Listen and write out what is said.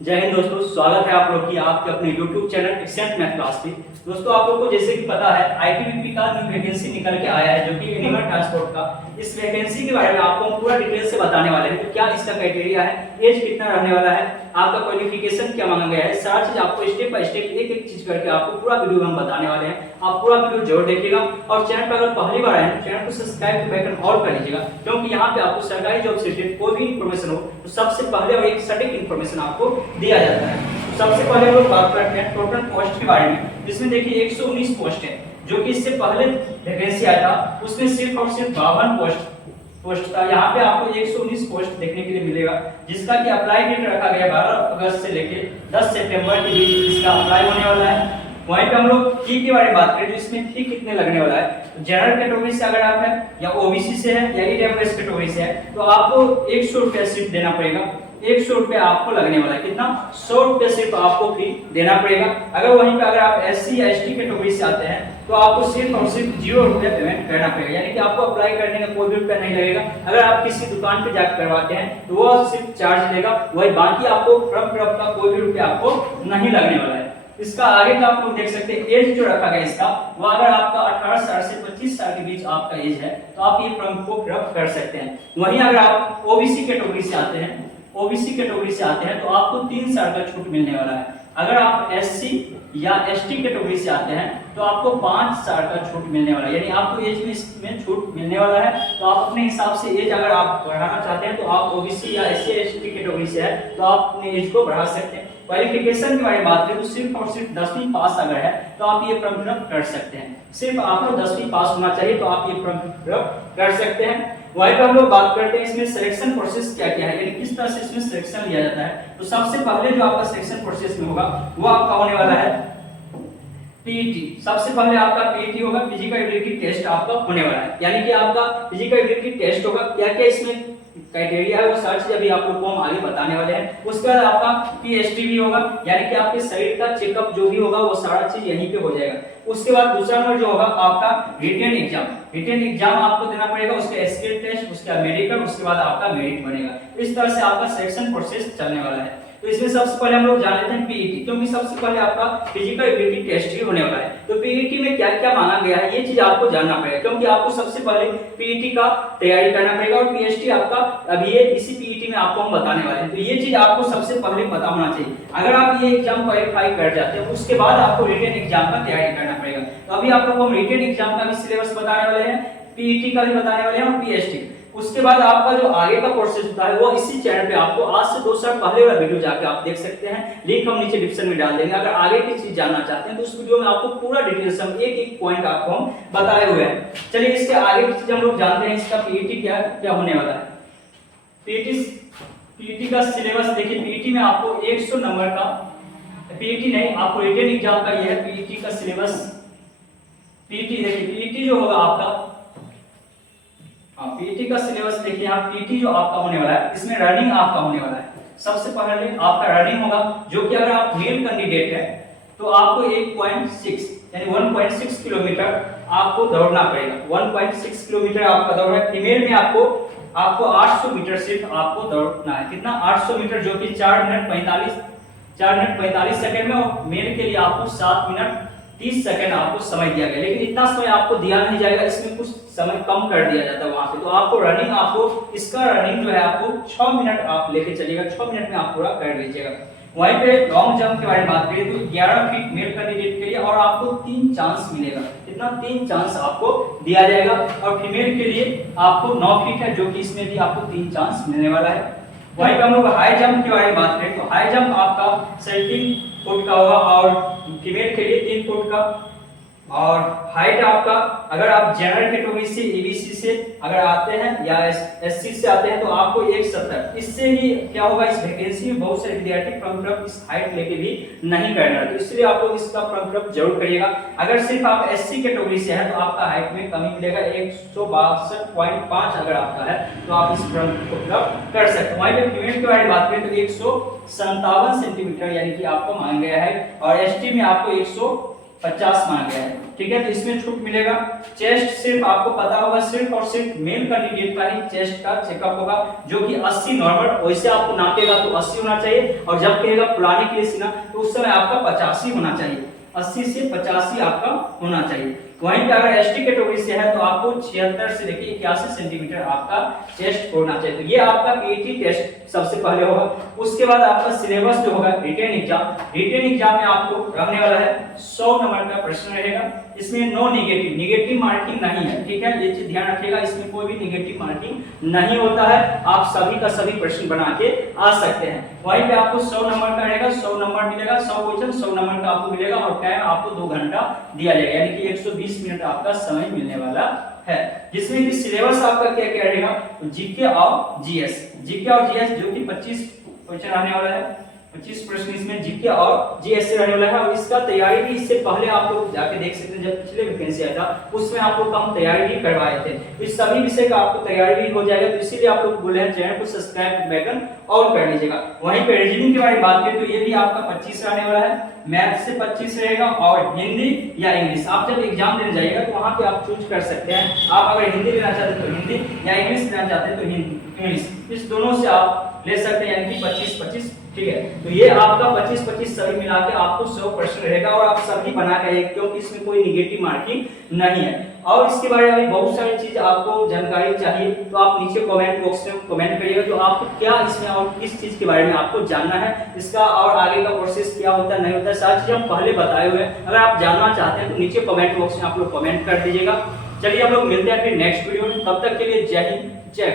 जय हिंद दोस्तों, स्वागत है आप लोग की आपके अपने YouTube channel accent math class पे। दोस्तों आप लोग को जैसे कि पता है आईटीबीपी का न्यू वैकेंसी निकल के आया है जो कि एनिमल ट्रांसपोर्ट का। इस वैकेंसी के बारे में आपको हम पूरा डिटेल से बताने वाले हैं कि क्या इसका क्राइटेरिया है, एज कितना रहने वाला है, आपका क्वालिफिकेशन क्या मांगा गया है, सारा चीज आपको स्टेप बाय स्टेप एक एक चीज करके आपको पूरा वीडियो में हम बताने वाले हैं। आप पूरा वीडियो जरूर देखिएगा और चैनल पर अगर पहली बार आए हैं चैनल को सब्सक्राइब के बटन ऑल कर लीजिएगा, क्योंकि यहाँ पे आपको सरकारी जॉब से रिलेटेड कोई भी इंफॉर्मेशन हो तो सबसे पहले और एक सटीक इंफॉर्मेशन आपको दिया जाता है। सबसे पहले हम लोग बात करते हैं टोटल पोस्ट के बारे में, जिसमें देखिए 119 पोस्ट है, जो कि इससे पहले वैकेंसी आया था उसमें सिर्फ और सिर्फ 52 पोस्ट था। यहाँ पे आपको 119 पोस्ट देखने के लिए मिलेगा, जिसका कि अप्लाई डेट रखा गया 12 अगस्त से लेके 10 सितंबर के बीच इसका अप्लाई होने वाला है। वहीं पे हम लोग फी के बारे में बात करें तो इसमें फी कितने लगने वाला है। जनरल कैटेगरी से अगर आप हैं या ओबीसी से है या ईडब्ल्यूएस कैटेगरी से है तो आपको 100 रुपया सिर्फ देना पड़ेगा। 100 रुपया आपको लगने वाला है, कितना 100 रुपया सिर्फ आपको फी देना पड़ेगा। अगर वहीं पे अगर आप एससी या एसटी कैटेगरी से आते हैं तो आपको सिर्फ और सिर्फ 0 रुपया पेमेंट करना पड़ेगा, यानी कि आपको अप्लाई करने का कोई भी रुपया नहीं लगेगा। अगर आप किसी दुकान पे जाकर करवाते हैं तो वो सिर्फ चार्ज लेगा, वही बाकी आपको फॉर्म फिलअप का कोई भी रुपया आपको नहीं लगने वाला है। इसका आगे का आप लोग देख सकते हैं, एज जो रखा गया इसका वो अगर आपका 18 साल से 25 साल के बीच आपका एज है तो आप ये फॉर्म को फिलअप कर सकते हैं। वहीं अगर आप ओबीसी कैटेगरी से आते हैं तो आपको 3 साल का छूट मिलने वाला है। अगर आप एससी या एसटी कैटेगरी से आते हैं तो आपको 5 साल का छूट मिलने वाला है, यानी आपको एज में इसमें छूट मिलने वाला है। तो आप अपने हिसाब से एज अगर आप बढ़ाना चाहते हैं तो आप ओबीसी या एससी एसटी कैटेगरी से है तो आप अपने एज को बढ़ा सकते हैं। क्वालिफिकेशन के बारे में बात करें तो सिर्फ और सिर्फ 10वीं पास अगर है तो आप ये फॉर्म फिलअप कर सकते हैं। सिर्फ आपको 10वीं पास होना चाहिए तो आप ये फॉर्म फिलअप कर सकते हैं। वहीं पर हम लोग बात करते हैं इसमें सिलेक्शन प्रोसेस क्या क्या है, यानी किस तरह से इसमें सिलेक्शन लिया जाता है। तो सबसे पहले जो आपका सिलेक्शन प्रोसेस में होगा वो आपका होने वाला है पीईटी। सबसे पहले आपका पीईटी होगा, फिजिकल एबिलिटी टेस्ट आपका होने वाला है, यानी कि आपका फिजिकल एबिलिटी टेस्ट होगा। क्या क्या इसमें क्राइटेरिया है वो सारी चीज अभी आप लोग को हम आगे बताने वाले हैं। उसके बाद आपका पीएचडी भी होगा, यानी कि आपके शरीर का चेकअप जो भी होगा वो सारा चीज यहीं पे हो जाएगा। उसके बाद दूसरा नंबर जो होगा आपका रिटन एग्जाम आपको देना पड़ेगा, उसके स्किल टेस्ट, उसका मेडिकल, उसके बाद आपका मेरिट बनेगा। इस तरह से आपका सिलेक्शन प्रोसेस चलने वाला है। तो इसमें सबसे पहले हम लोग जान लेते हैं पीईटी, क्योंकि सबसे पहले आपका फिजिकल एबिलिटी टेस्ट ही होने वाला है। तो पीईटी में क्या क्या मांगा गया है ये चीज आपको जानना पड़ेगा, क्योंकि आपको सबसे पहले पीईटी का तैयारी करना पड़ेगा और पीएचडी आपका अभी ये इसी पीईटी में आपको हम बताने वाले हैं। तो ये चीज आपको सबसे पहले पता होना चाहिए। अगर आप ये एग्जाम क्वालिफाई कर जाते हैं उसके बाद आपको रिटन एग्जाम का तैयारी करना पड़ेगा। तो अभी आप लोग को हम रिटन एग्जाम का भी सिलेबस बताने वाले हैं, पीईटी का भी बताने वाले हैं और पीएचडी। उसके बाद आपका जो आगे का प्रोसेस होता है वो इसी चैनल पे आपको आज से 2 साल पहले वाला वीडियो जाके आप देख सकते हैं, लिंक हम नीचे डिस्क्रिप्शन में डाल देंगे। अगर आगे की चीज जानना चाहते हैं तो उस वीडियो में आपको पूरा डिटेल्स हम एक एक पॉइंट आपको हम बताए हुए हैं। चलिए इसके आगे की चीज हम लोग जानते हैं, इसका पीईटी क्या क्या होने वाला है। पीईटी का सिलेबस देखिए, पीईटी में आपको 100 नंबर का, पीईटी नहीं आपको रिटन एग्जाम का ये है पीईटी का सिलेबस। पीईटी देखिए, पीईटी जो होगा आपका पीईटी का सिलेबस देखिए, यहाँ पीईटी जो आपका होने वाला है इसमें रनिंग आपका होने वाला है। सबसे पहले आपका रनिंग होगा, जो कि अगर आप मेल कैंडिडेट है तो आपको 1.6 यानी 1.6 किलोमीटर आपको दौड़ना पड़ेगा। 1.6 किलोमीटर आपका दौड़ है। फीमेल में आपको 800 मीटर सिर्फ आपको दौड़ना है। कितना 800 मीटर, जो कि 4 मिनट 45 सेकंड में, और मेल के लिए आपको 7 मिनट 30 सेकंड आपको समय दिया गया, लेकिन इतना समय आपको दिया नहीं जाएगा, इसमें कुछ समय कम कर दिया जाता है वहां पे। तो आपको रनिंग, आपको इसका रनिंग जो है आपको 6 मिनट आप लेके चलिएगा, 6 मिनट में आप पूरा कर लीजिएगा। वहीं पे लॉन्ग जंप के बारे में बात करें तो 11 फीट मेल कैंडिडेट के लिए और आपको 3 चांस मिलेगा। कितना 3 चांस आपको दिया जाएगा, और फीमेल के लिए आपको 9 फीट है, जो कि इसमें भी आपको 3 चांस मिलने वाला है। वहीं पे हम लोग हाई जंप के बारे में बात करें तो हाई जंप आपका 17 फुट का होगा और फीमेल के लिए 3 फुट का। और हाइट आपका, अगर आप जनरल कैटेगरी से एबीसी से अगर आते हैं या एससी से आते हैं तो आपको 170। इससे ही क्या होगा, इस वैकेंसी में बहुत सारे विद्यार्थी फॉर्म फिलअप इस हाइट लेके भी नहीं कर रहे, तो इसलिए आप लोग इसका फॉर्म फिलअप जरूर करिएगा। अगर सिर्फ आप एससी कैटेगरी से हैं तो आपका हाइट में कमी मिलेगा, 162.5 अगर आपका है तो आप इस फॉर्म को फिलअप कर सकते हैं। वहीं पे फीमेल के बारे में बात करें तो 157 सेंटीमीटर यानी कि आपको मांगा गया है, और एसटी में आपको 100 50 मांगा गया है, ठीक है। तो इसमें छूट मिलेगा। चेस्ट सिर्फ आपको पता होगा सिर्फ और सिर्फ मेल कैंडिडेट का ही चेस्ट का चेकअप होगा, जो कि 80 नॉर्मल, वैसे आपको नापेगा तो 80 होना चाहिए, और जब कहेगा फुलाने के लिए सीना तो उस समय आपका 85 होना चाहिए, 80 से 85 आपका होना चाहिए। वहीं पे अगर एसटी कैटेगरी से है तो आपको 76 से लेकर 81 सेंटीमीटर आपका चेस्ट होना चाहिए। तो ये आपका पीटी टेस्ट सबसे पहले होगा। उसके बाद आपका सिलेबस जो होगा रिटन एग्जाम में आपको रहने वाला है 100 नंबर का प्रश्न रहेगा। इसमें नो निगेटिव मार्किंग नहीं है, ठीक है, ये चीज ध्यान रखिएगा। इसमें कोई भी निगेटिव मार्किंग नहीं होता है, आप सभी का सभी प्रश्न बना के आ सकते हैं। वहीं पे आपको 100 नंबर का रहेगा, 100 नंबर मिलेगा, 100 क्वेश्चन 100 नंबर का आपको मिलेगा, और टाइम आपको 2 घंटा दिया जाएगा, यानी कि 120 मिनट आपका समय मिलने वाला है। जिसमें कि सिलेबस आपका क्या क्या रहेगा, तो जीके और जीएस जो कि 25 क्वेश्चन आने वाला है, 25 प्रश्न इसमें जीके और जीएस से रहने वाला है। और इसका तैयारी भी इससे पहले आप लोग जाके देख सकते हैं, जब पिछले वैकेंसी आया था उसमें आप लोग हम तैयारी भी करवाए थे। इस सभी विषय का आपको तैयारी भी हो जाएगा, तो इसीलिए आप लोग बोले हैं चैनल को सब्सक्राइब बेल ऑल कर लीजिएगा। वहीं पे रीजनिंग के बारे में बात करें तो ये भी आपका 25 रहने वाला है, मैथ से 25 रहेगा, और हिंदी या इंग्लिश आप जब एग्जाम देने जाइएगा तो वहां पे आप चूज कर सकते हैं। आप अगर हिंदी लेना चाहते हैं तो हिंदी, या इंग्लिश लेना चाहते हैं तो इंग्लिश, इस दोनों से आप ले सकते हैं, यानी कि 25-25, ठीक है। तो ये आपका 25-25 सभी मिला के आपको 100 प्रश्न रहेगा, और आप सभी बना के, क्योंकि इसमें कोई निगेटिव मार्किंग नहीं है। और इसके बारे में बहुत सारी चीज आपको जानकारी चाहिए तो आप नीचे कमेंट बॉक्स में कमेंट करिएगा, तो आपको क्या इसमें और किस चीज के बारे में आपको जानना है, इसका और आगे का प्रोसेस क्या होता है नहीं होता है, सारी चीज हम पहले बताए हुए हैं। अगर आप जानना चाहते हैं तो नीचे कमेंट बॉक्स में आप लोग कमेंट कर दीजिएगा। चलिए हम लोग मिलते हैं फिर नेक्स्ट वीडियो में, तब तक के लिए जय हिंद जय भारत।